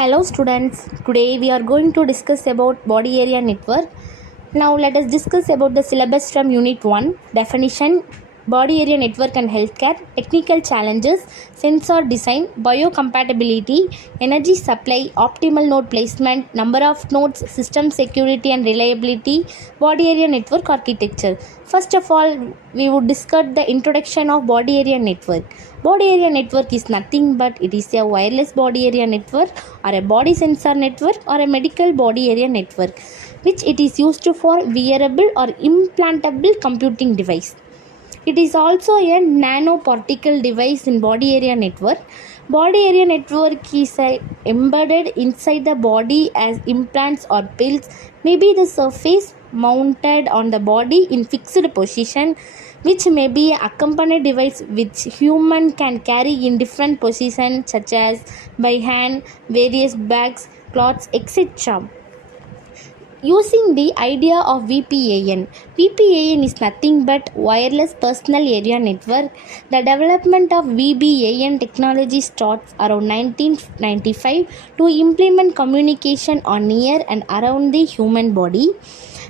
Hello students, today we are going to discuss about body area network. Now let us discuss about the syllabus from Unit 1, definition, body area network and healthcare, technical challenges, sensor design, biocompatibility, energy supply, optimal node placement, number of nodes, system security and reliability, body area network architecture. First of all, we would discuss the introduction of body area network. Body area network is nothing but it is a wireless body area network or a body sensor network or a medical body area network which it is used for wearable or implantable computing device. It is also a nanoparticle device in body area network. Body area network is embedded inside the body as implants or pills, maybe the surface mounted on the body in fixed position, which may be an accompanied device which human can carry in different positions such as by hand, various bags, cloths, etc. Using the idea of VPAN. VPAN is nothing but wireless personal area network. The development of VPAN technology starts around 1995 to implement communication on near and around the human body.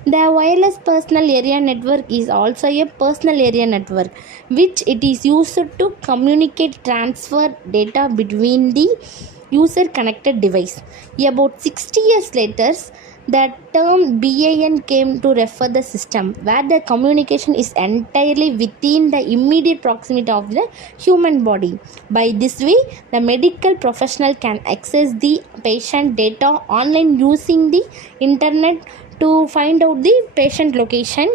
The wireless personal area network is also a personal area network which it is used to communicate transfer data between the user connected device. About 60 years later, the term BAN came to refer the system where the communication is entirely within the immediate proximity of the human body. By this way, the medical professional can access the patient data online using the internet to find out the patient location.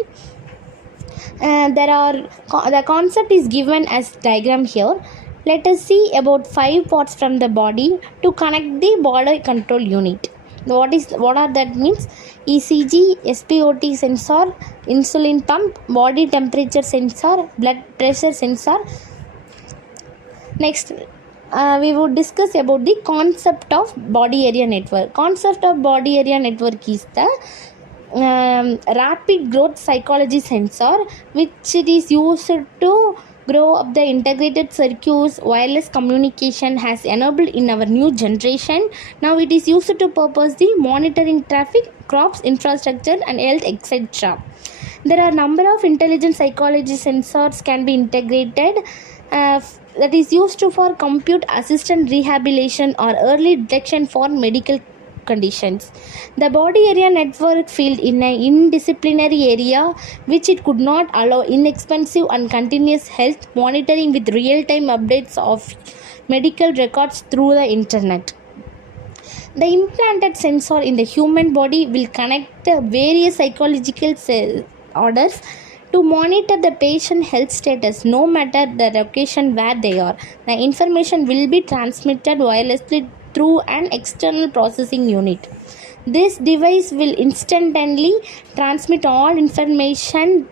The concept is given as diagram here. Let us see about 5 parts from the body to connect the body control unit. What are that means? ECG, SpO2 sensor, insulin pump, body temperature sensor, blood pressure sensor. Next, we would discuss about the concept of body area network. Concept of body area network is the rapid growth psychology sensor, which it is used to grow up the integrated circuits. Wireless communication has enabled in our new generation. Now it is used to purpose the monitoring traffic, crops, infrastructure and health, etc. There are number of intelligent psychology sensors can be integrated that is used for compute assistant rehabilitation or early detection for medical conditions. The body area network field in an indisciplinary area which it could not allow inexpensive and continuous health monitoring with real-time updates of medical records through the internet. The implanted sensor in the human body will connect various psychological orders to monitor the patient health status no matter the location where they are. The information will be transmitted wirelessly through an external processing unit. This device will instantly transmit all information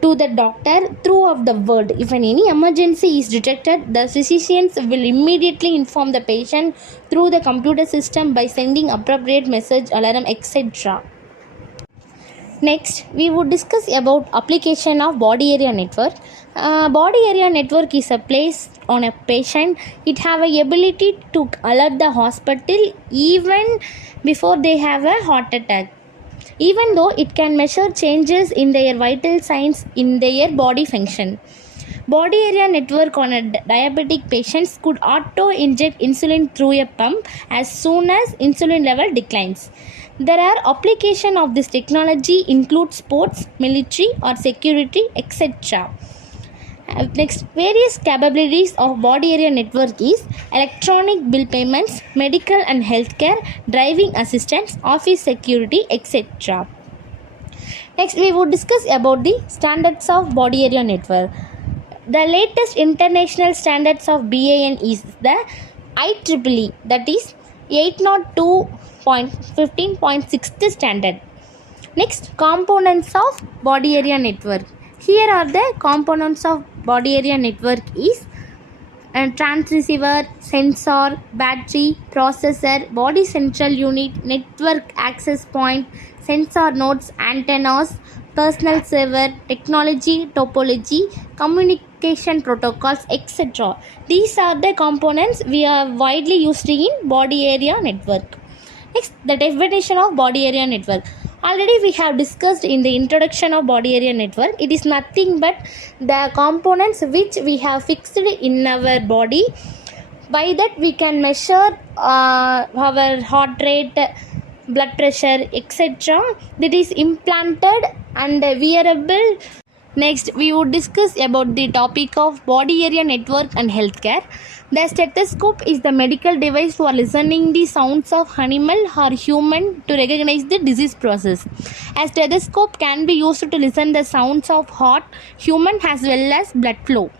to the doctor throughout the world. If any emergency is detected, the physicians will immediately inform the patient through the computer system by sending appropriate message, alarm, etc. Next, we would discuss about application of body area network. Body area network is a place on a patient. It have a ability to alert the hospital even before they have a heart attack, even though it can measure changes in their vital signs in their body function. Body area network on a diabetic patients could auto inject insulin through a pump as soon as insulin level declines. There are application of this technology include sports, military or security, etc. Next, various capabilities of body area network is electronic bill payments, medical and healthcare, driving assistance, office security, etc. Next, we would discuss about the standards of body area network. The latest international standards of BAN is the IEEE, that is 802.15.6 standard. Next, components of body area network. Here are the components of body area network is transceiver, sensor, battery, processor, body central unit, network access point, sensor nodes, antennas, personal server, technology, topology, communication protocols, etc. These are the components we are widely used in body area network. Next, the definition of body area network. Already we have discussed in the introduction of body area network. It is nothing but the components which we have fixed in our body. By that we can measure our heart rate, blood pressure, etc. That is implanted and wearable. Next, we would discuss about the topic of body area network and healthcare. The stethoscope is the medical device for listening the sounds of animal or human to recognize the disease process. A stethoscope can be used to listen the sounds of heart, human as well as blood flow.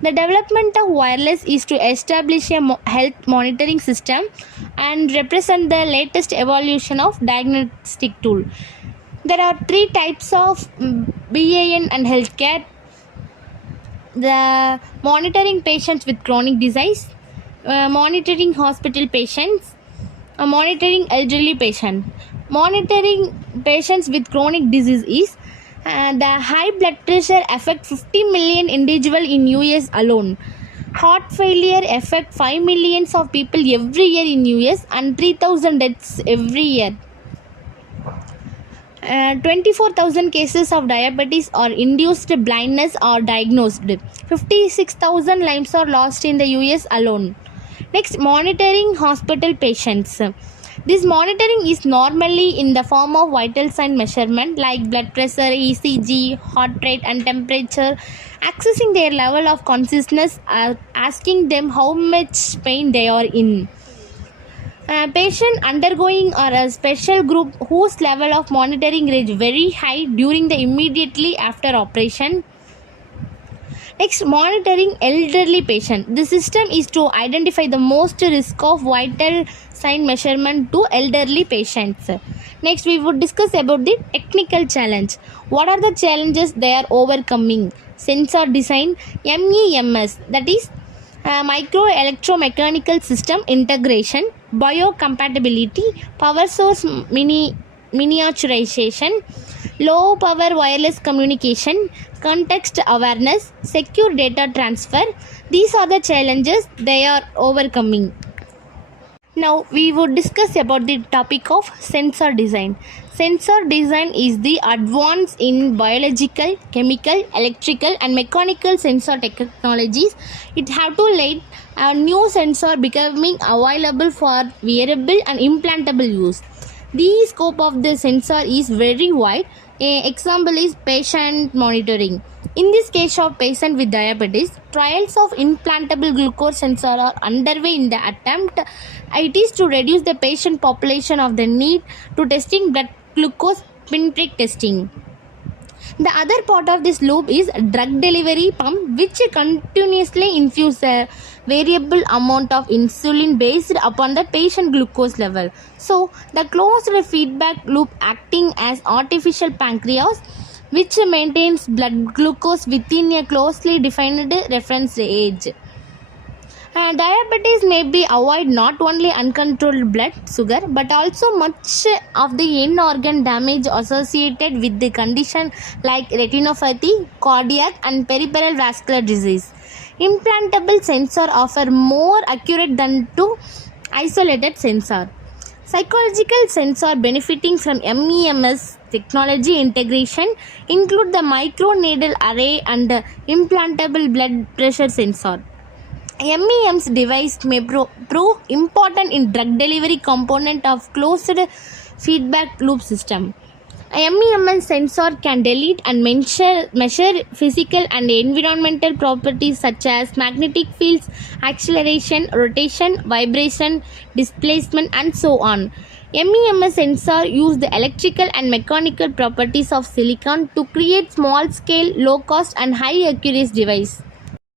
The development of wireless is to establish a health monitoring system and represent the latest evolution of diagnostic tool. There are three types of BAN and healthcare. The monitoring patients with chronic disease, monitoring hospital patients, monitoring elderly patients. Monitoring patients with chronic disease is the high blood pressure affect 50 million individuals in US alone. Heart failure affect 5 millions of people every year in US and 3,000 deaths every year. 24,000 cases of diabetes or induced blindness are diagnosed. 56,000 lives are lost in the US alone. Next, monitoring hospital patients. This monitoring is normally in the form of vital sign measurement like blood pressure, ECG, heart rate and temperature, accessing their level of consciousness, asking them how much pain they are in. Patient undergoing or a special group whose level of monitoring is very high during the immediately after operation. Next, monitoring elderly patient. The system is to identify the most risk of vital sign measurement to elderly patients. Next, we would discuss about the technical challenge. What are the challenges they are overcoming? Sensor design, MEMS, that is micro electromechanical system integration, biocompatibility, power source miniaturization, low power wireless communication, context awareness, secure data transfer. These are the challenges they are overcoming. Now we would discuss about the topic of sensor design. Sensor design is the advance in biological, chemical, electrical and mechanical sensor technologies. It have to lead a new sensor becoming available for wearable and implantable use. The scope of the sensor is very wide. An example is patient monitoring. In this case of patient with diabetes, trials of implantable glucose sensor are underway in the attempt. It is to reduce the patient population of the need to testing blood glucose pinprick testing. The other part of this loop is drug delivery pump, which continuously infuse a variable amount of insulin based upon the patient glucose level. So the closed feedback loop acting as artificial pancreas, which maintains blood glucose within a closely defined reference age. Diabetes may be avoid not only uncontrolled blood sugar but also much of the end organ damage associated with the condition like retinopathy, cardiac and peripheral vascular disease. Implantable sensor offer more accurate than to isolated sensor. Psychological sensor benefiting from MEMS technology integration include the micro needle array and implantable blood pressure sensor. MEMS device may prove important in drug delivery component of closed feedback loop system. A MEMS sensor can delete and measure physical and environmental properties such as magnetic fields, acceleration, rotation, vibration, displacement, and so on. MEMS sensor use the electrical and mechanical properties of silicon to create small scale, low cost, and high accuracy device.